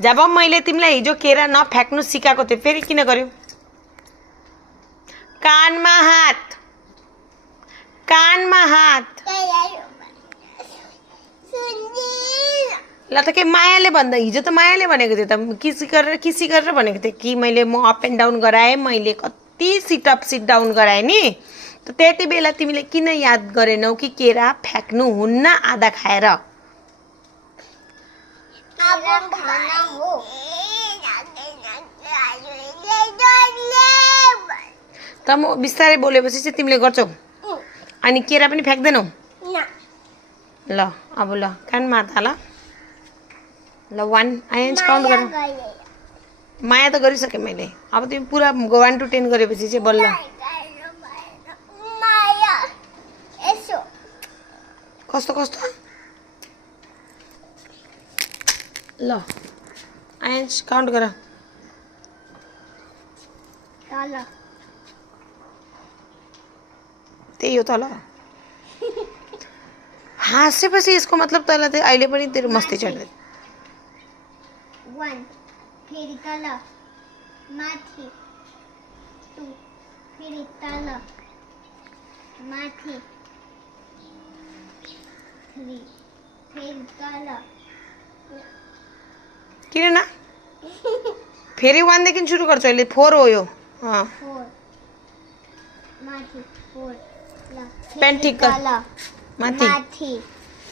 जब मैले तिमीलाई हिजो केरा नफ्याक्नु सिकाएको थिएँ फेरि किन गर्यौ? कानमा हात, कानमा हात। ल त के मायाले भन्दा, हिजो त मायाले भनेको थियो त, किसी गरेर भनेको थिएँ कि मैले म अप एन्ड डाउन गराएँ, मैले कति सिट अप सिट डाउन गराएँ नि। त त्यति बेला तिमीले किन याद गरेनौ कि केरा फ्याक्नु हुन्न आधा खाएर? त म बिस्तारै बोलेपछि चाहिँ तिमीले गर्छौ अनि केरा पनि फ्याक्दैनौ? ल अब ल कानमा हात हाल। ल 1 आइन्स काउन्ट गर। माया त गरिसकेँ मैले। अब तिमी पुरा 1 to 10 गरेपछि चाहिँ बल्ल। कस्तो कस्तो? ल आइन्स काउन्ट गर। त्यही हो तल। हाँसेपछि यसको मतलब तँलाई चाहिँ अहिले पनि तेरो मस्ती चढ्दै। 1 फेरि तल माथि 2 फेरि तल माथि 3 फेरि तल। किन न फेरि 1 देखि सुरु गर्छु अहिले। 4 हो यो। 4 माथि 4 ल पेन्ट ठिक गर। माथि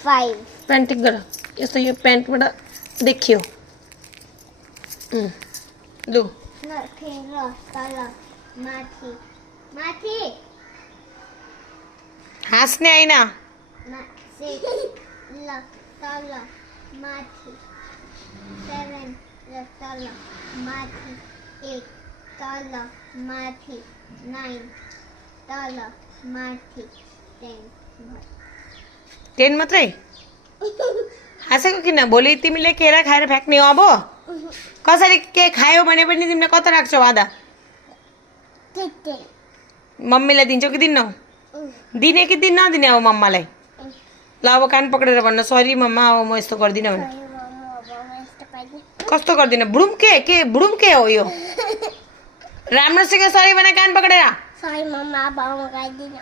5 पेन्ट ठिक गर। यस्तो यो पेन्टबाट देखियो। लु ल फेरि तल माथि माथि हाँस्ने होइन। 6 ल तल माथि 7 ल तल माथि 8 तल माथि 9 तल माथि 10 मात्रै? हाँसेको किन? भोलि तिमीले केरा खाएर फ्याक्ने हो। अब कसरी के खायो भने पनि तिमीले कता राख्छौ आधा? मम्मीलाई दिन्छौ कि दिन्नौ? दिने कि दिन नदिने अब मम्मालाई? ल अब कान पक्रेर भन्न सरी मम्मा अब म यस्तो गर्दिनँ भने। कस्तो गर्दिनँ? बुडुम के बुडुम के हो यो? राम्रोसँग सरी भने कान पक्रेर। सरी मम्मा बाउ गाइदिन।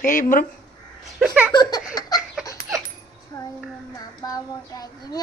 फेरि बुडुम। सरी मम्मा बाउ गाइदिन।